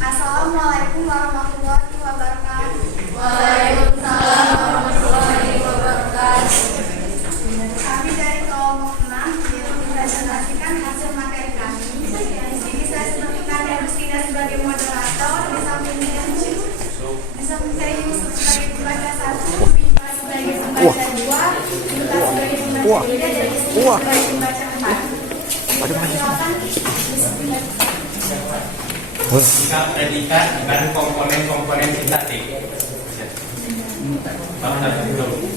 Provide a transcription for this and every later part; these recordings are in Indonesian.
Assalamualaikum warahmatullahi wabarakatuh. Waalaikumsalam warahmatullahi wabarakatuh. Kami dari kelompok 6 yaitu mempresentasikan hasil materi kami. Di sini saya sebutkan Rustina sebagai moderator, di samping saya Yusuf sebagai pembaca 1, Wika sebagai pembaca 2, Yuka sebagai pembaca 3, dan Yusuf sebagai pembaca 4. Sikap predikat dan komponen-komponen sintaktik.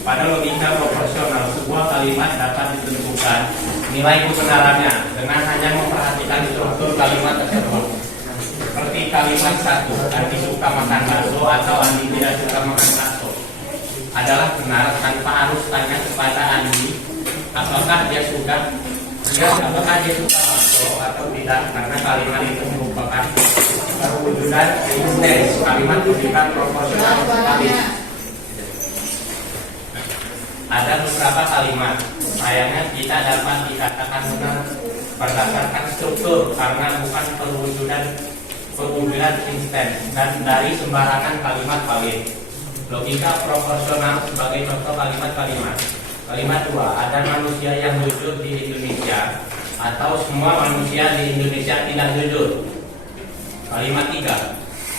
Pada logika proporsional, sebuah kalimat dapat ditentukan nilai kebenarannya dengan hanya memperhatikan struktur kalimat tersebut. Seperti kalimat 1, Andi suka makan bakso atau Andi tidak suka makan bakso adalah benar tanpa harus tanya kepada Andi apakah dia suka bakso atau tidak, karena kalimat itu merupakan perwujudan eksistensi kalimat logika proporsional sekali. Ada beberapa kalimat sayangnya tidak dapat dikatakan benar berdasarkan struktur karena bukan perwujudan instan dan dari sembarangan kalimat valid. Logika proporsional sebagai contoh kalimat-kalimat. Kalimat 2, ada manusia yang jujur di Indonesia atau semua manusia di Indonesia tidak jujur. Kalimat 3,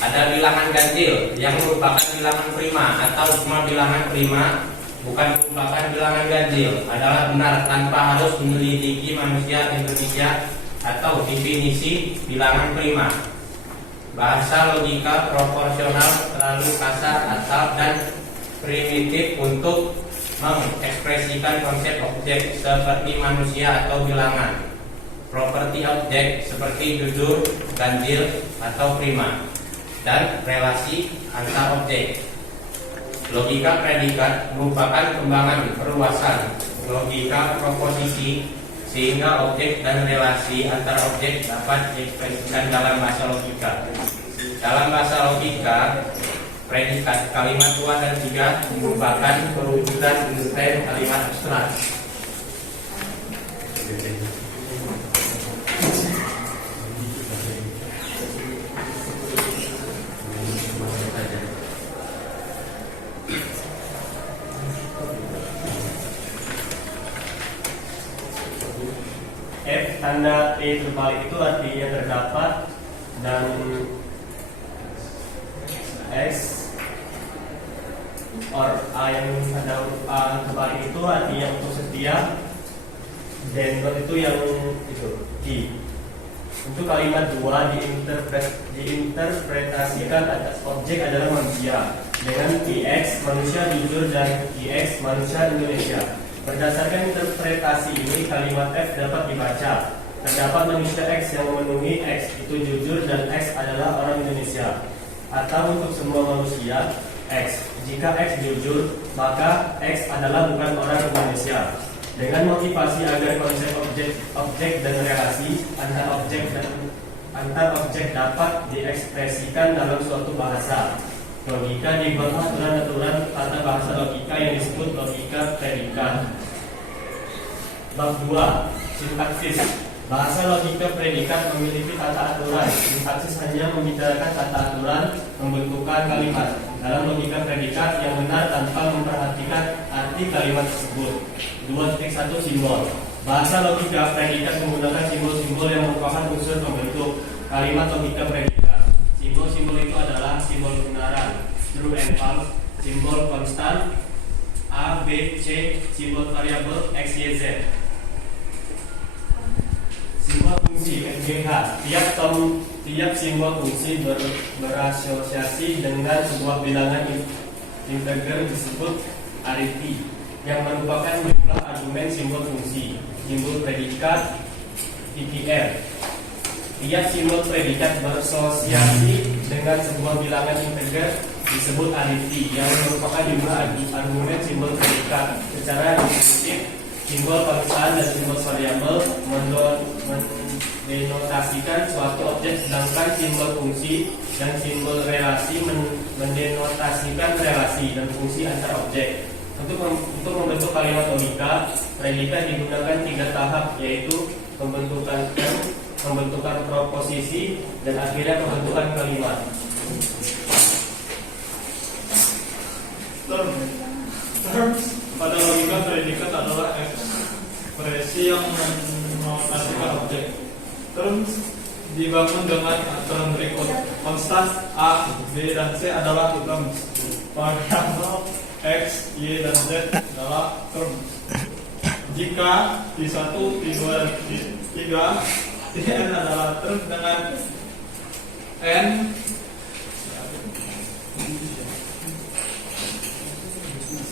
ada bilangan ganjil yang merupakan bilangan prima atau semua bilangan prima bukan merupakan bilangan ganjil adalah benar tanpa harus menyelidiki manusia Indonesia atau definisi bilangan prima. Bahasa logika proporsional terlalu kasar atau dan primitif untuk mengekspresikan konsep objek seperti manusia atau bilangan. Properti objek seperti jujur, ganjil, atau prima, dan relasi antar objek. Logika predikat merupakan kembangan perluasan logika proposisi sehingga objek dan relasi antar objek dapat diekspresikan dalam bahasa logika. Dalam bahasa logika, predikat kalimat 2 dan 3 merupakan perwujudan instan kalimat abstrak. F tanda E terbalik itu artinya terdapat, dan X or A yang tanda A terbalik itu artinya untuk setia, dan itu yang itu I. Untuk kalimat 2 diinterpretasikan atas objek adalah manusia dengan IX manusia jujur dan IX manusia Indonesia. Berdasarkan interpretasi ini, kalimat F dapat dibaca. Terdapat manusia X yang memenuhi X itu jujur dan X adalah orang Indonesia. Atau untuk semua manusia X, jika X jujur, maka X adalah bukan orang Indonesia. Dengan motivasi agar konsep objek dan relasi antar objek dapat diekspresikan dalam suatu bahasa logika di bawah aturan-aturan tata bahasa logika yang disebut logika predikat. Bab 2, sintaksis. Bahasa logika predikat memiliki tata aturan. Sintaksis hanya membicarakan tata aturan pembentukan kalimat dalam logika predikat yang benar tanpa memperhatikan arti kalimat tersebut. 2.1 Simbol. Bahasa logika predikat menggunakan simbol-simbol yang merupakan unsur pembentuk kalimat logika predikat. Simbol-simbol itu adalah simbol kebenaran, true and false, simbol konstan, A, B, C, simbol variabel X, Y, Z. Simbol fungsi SGH. Tiap simbol fungsi berasosiasi dengan sebuah bilangan integer disebut ariti yang merupakan jumlah argumen simbol fungsi. Simbol predikat IPR. Tiap simbol predikat berasosiasi dengan sebuah bilangan integer disebut ariti yang merupakan jumlah argumen simbol predikat. Secara deskriptif, simbol konstan dan simbol variabel mendenotasikan suatu objek, sedangkan simbol fungsi dan simbol relasi mendenotasikan relasi dan fungsi antar objek. Untuk membentuk kalimat logika, predikat digunakan 3 tahap, yaitu pembentukan term, pembentukan proposisi, dan akhirnya pembentukan kalimat. Terms pada logika predikat adalah ekspresi yang menotasikan objek. Terms dibangun dengan aturan berikut. Konstan A, B, dan C adalah terms. Variabel X, Y, dan Z adalah terms. Jika T1, T2, dan T3, Tn adalah terms dengan N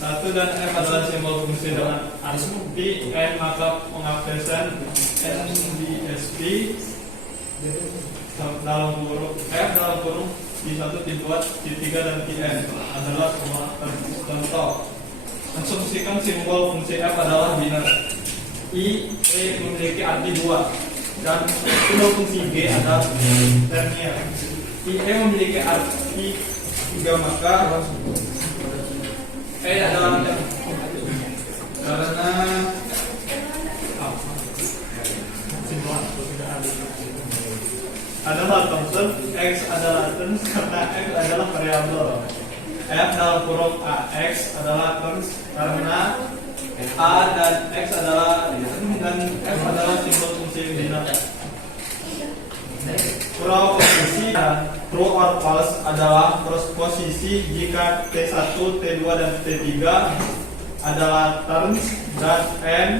satu dan F adalah simbol fungsi dengan arti N, maka pengaplikasian NBSP dalam kurung F dalam kurung T1, T2, T3, dan Tn adalah semua terms. Contoh, asumsikan simbol fungsi F adalah biner. I, E memiliki arti 2 dan simbol fungsi G adalah ternier. I, E memiliki arti 3, maka adalah karena adalah constant, X adalah terms karena X adalah variabel. F dalam kurung AX adalah terms karena A dan X adalah terms dan F adalah simbol fungsi biner. Proposisi true or false adalah posisi jika T1, T2, dan T3 adalah terms dan N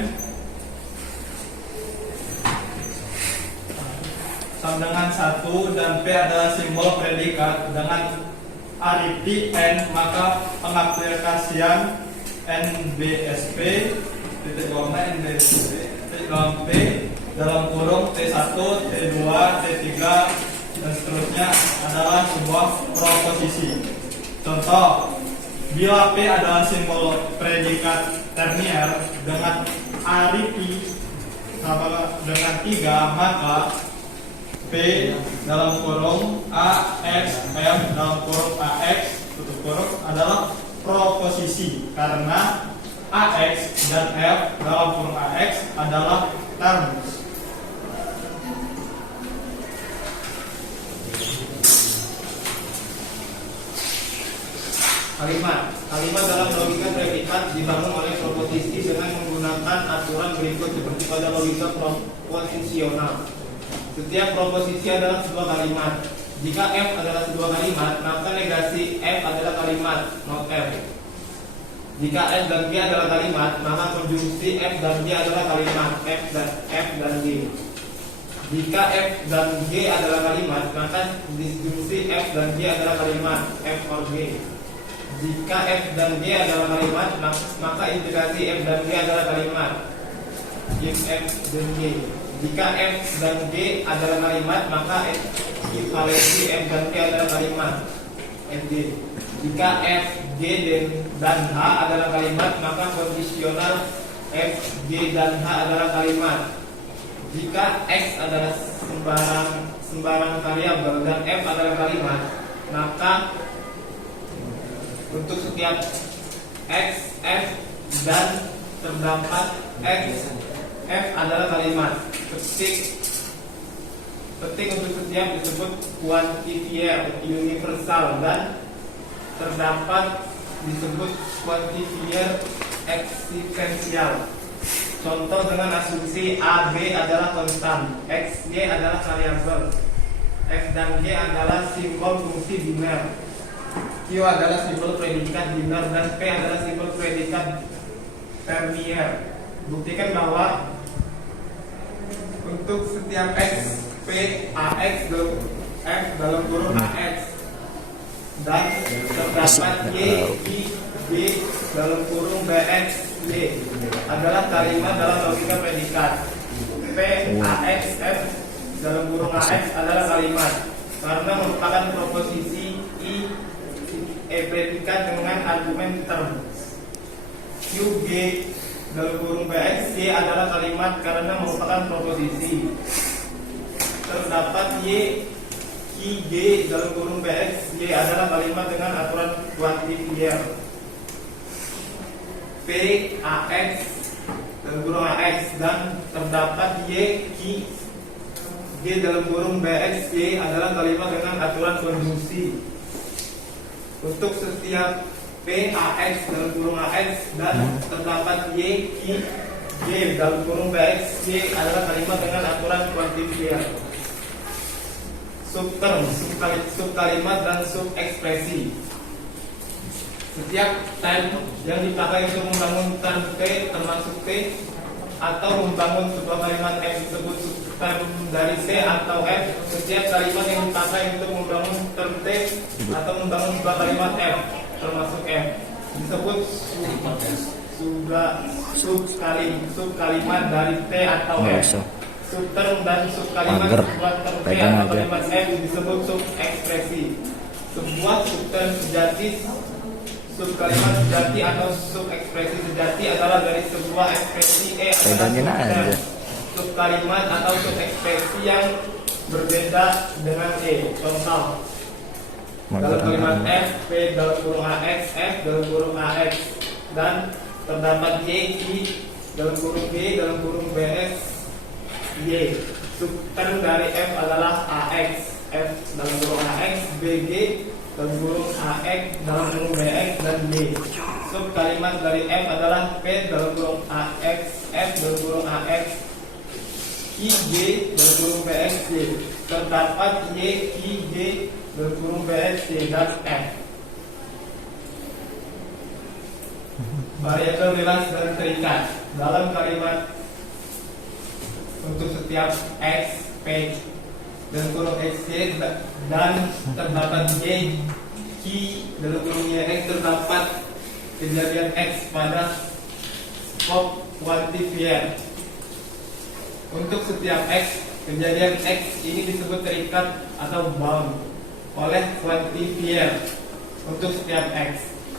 sama dengan 1 dan P adalah simbol predikat dengan arti N, maka pengaplikasian NBSP titik koma NBSP titik koma P dalam kurung T1, T2, T3, dan seterusnya adalah sebuah proposisi. Contoh, bila P adalah simbol predikat ternier dengan arti sama dengan 3, maka P dalam kurung AX, F dalam kurung AX, tutup kurung adalah proposisi karena AX dan F dalam kurung AX adalah terms. Kalimat dalam logika predikat dibangun oleh proposisi dengan menggunakan aturan berikut seperti pada logika proposisional. Setiap proposisi adalah sebuah kalimat. Jika F adalah sebuah kalimat, maka negasi F adalah kalimat, not F. Jika F dan G adalah kalimat, maka konjungsi F dan G adalah kalimat, F dan G. Jika F dan G adalah kalimat, maka disjungsi F dan G adalah kalimat, F or G. Jika F dan G adalah kalimat, maka integrasi F dan G adalah kalimat, if F dan G. Jika F dan G adalah kalimat, maka equivalensi F dan G adalah kalimat, FG. Jika F, G, dan H adalah kalimat, maka kondisional F, G, dan H adalah kalimat. Jika X adalah sembarang variabel dan F adalah kalimat, maka untuk setiap X, F, dan terdapat X, F adalah kalimat. Petik untuk setiap disebut kuantifier universal dan terdapat disebut kuantifier eksistensial. Contoh dengan asumsi A, B adalah konstan, X, Y adalah variabel, F dan G adalah simbol fungsi biner, Q adalah simbol predikat biner, dan P adalah simbol predikat ternier. Buktikan bahwa untuk setiap X, P, AX, F dalam kurung AX, dan terdapat Y, I, B dalam kurung BX, Y adalah kalimat dalam logika predikat. P, AX, F dalam kurung AX adalah kalimat karena merupakan proposisi I, E predikat dengan argumen terms. Q, G dalam kurung BX, Y adalah kalimat karena merupakan proposisi. Terdapat Y, I, G dalam kurung BX, Y adalah kalimat dengan aturan kuantifier. P, AX dalam kurung AX dan terdapat Y, Q, G G dalam kurung BX Y adalah kalimat dengan aturan konjungsi. Untuk setiap P AX dalam kurung AX dan terdapat Y Q G dalam kurung BX Y adalah kalimat dengan aturan kuantifier. Subterm, subkalimat dan subekspresi. Setiap term yang dipakai untuk membangun term P termasuk P atau membangun sebuah kalimat F disebut subterm dari C atau F. Setiap kalimat yang dipakai untuk membangun term T atau membangun sebuah kalimat F termasuk F disebut subkalimat dari T atau F. Subterm dan subkalimat sebuah term T atau kalimat F disebut subekspresi. Sebuah subterm sejati, subkalimat sejati atau subekspresi sejati adalah dari sebuah ekspresi E adalah subterm, subkalimat atau subekspresi yang berbeda dengan E. Contoh dalam kalimat F, P dalam kurung AX, F dalam kurung AX dan terdapat Y, Q dalam kurung B dalam kurung BS Y. Subterm dari F adalah AX, F dalam kurung AX, BG dalam kurung AX dalam kurung BX dan Y. Subkalimat dari F adalah P dalam kurung AX, F dalam kurung AX, IJ dalam kurung BX Y. Terdapat Y, IJ dalam kurung BX Y dan F. Variabel bebas dan terikat dalam kalimat untuk setiap X, P dalam kurung XY dan terdapat Y, Q dalam kurung YX terdapat kejadian X pada skop kuantifier. Untuk setiap X, kejadian X ini disebut terikat atau bound oleh kuantifier. Untuk setiap X,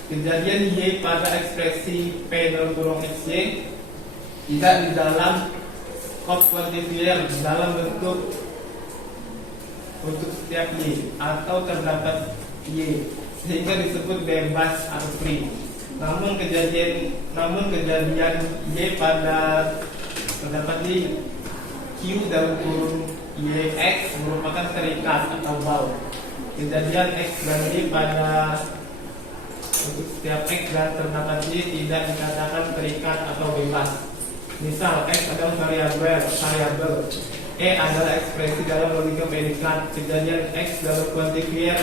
kejadian Y pada ekspresi P dalam kurung XY tidak di dalam skop kuantifier dalam bentuk untuk setiap Y atau terdapat Y sehingga disebut bebas atau free. Namun kejadian Y pada terdapat Y Q dalam kurung YX merupakan terikat atau bound. Kejadian X dan Y pada untuk setiap X dan terdapat Y tidak dikatakan terikat atau bebas. Misal X adalah variabel, E adalah ekspresi dalam logika predikat. Kejadian X dalam kuantifier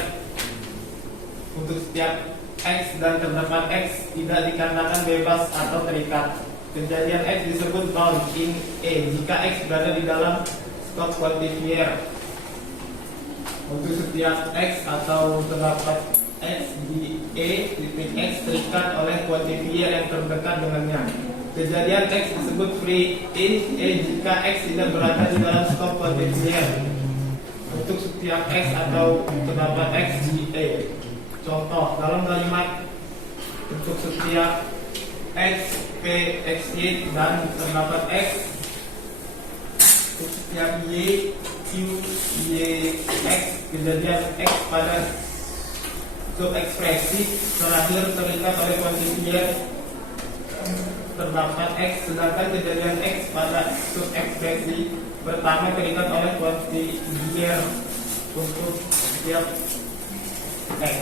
untuk setiap X dan terdapat X tidak dikatakan bebas atau terikat. Kejadian X disebut bound in E jika X berada di dalam skop kuantifier. Untuk setiap X atau terdapat X di E, titik X terikat oleh kuantifier yang terdekat dengannya. Kejadian X disebut free in E jika X tidak berada di dalam skop kuantifier. Untuk setiap X atau terdapat X di E. Contoh dalam kalimat untuk setiap X, P, X, Y dan terdapat X, untuk setiap Y, Q, Y, X, kejadian X pada subekspresi terakhir terikat oleh kuantifier terdapat X, sedangkan kejadian X pada subekspresi pertama terikat oleh kuantifier untuk setiap X.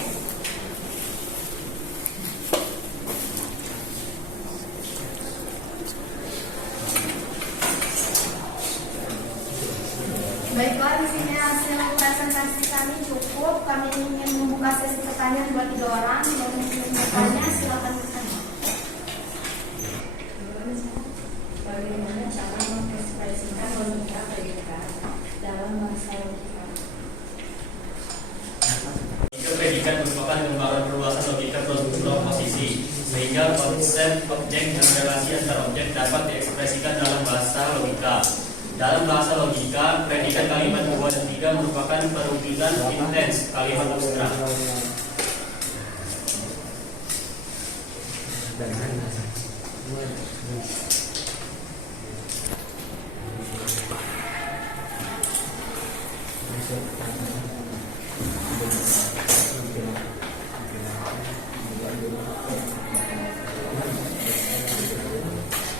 Baiklah, di sini hasil presentasi kami cukup. Kami ingin membuka sesi pertanyaan buat 3 orang. Yang ingin bertanya silakan bertanya. Bagaimana cara mengekspresikan logika predikat dalam bahasa logika? Logika predikat merupakan gambaran perluasan logika proposisi, sehingga konsep objek dan relasi antar objek dapat diekspresikan dalam bahasa logika. Dalam bahasa logika, predikat kalimat 2 dan 3 merupakan perwujudan intens kalimat abstrak.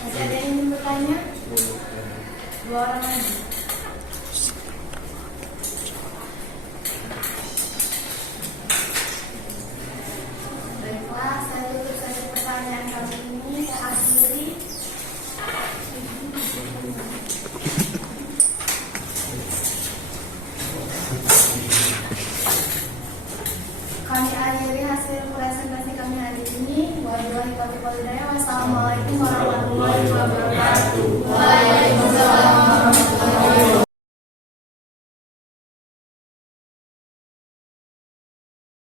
Masih ada yang ingin bertanya? 2 orang lagi. wabillahi taufiq wal hidayah. Wassalamualaikum warahmatullahi wabarakatuh. Waalaikumsalam.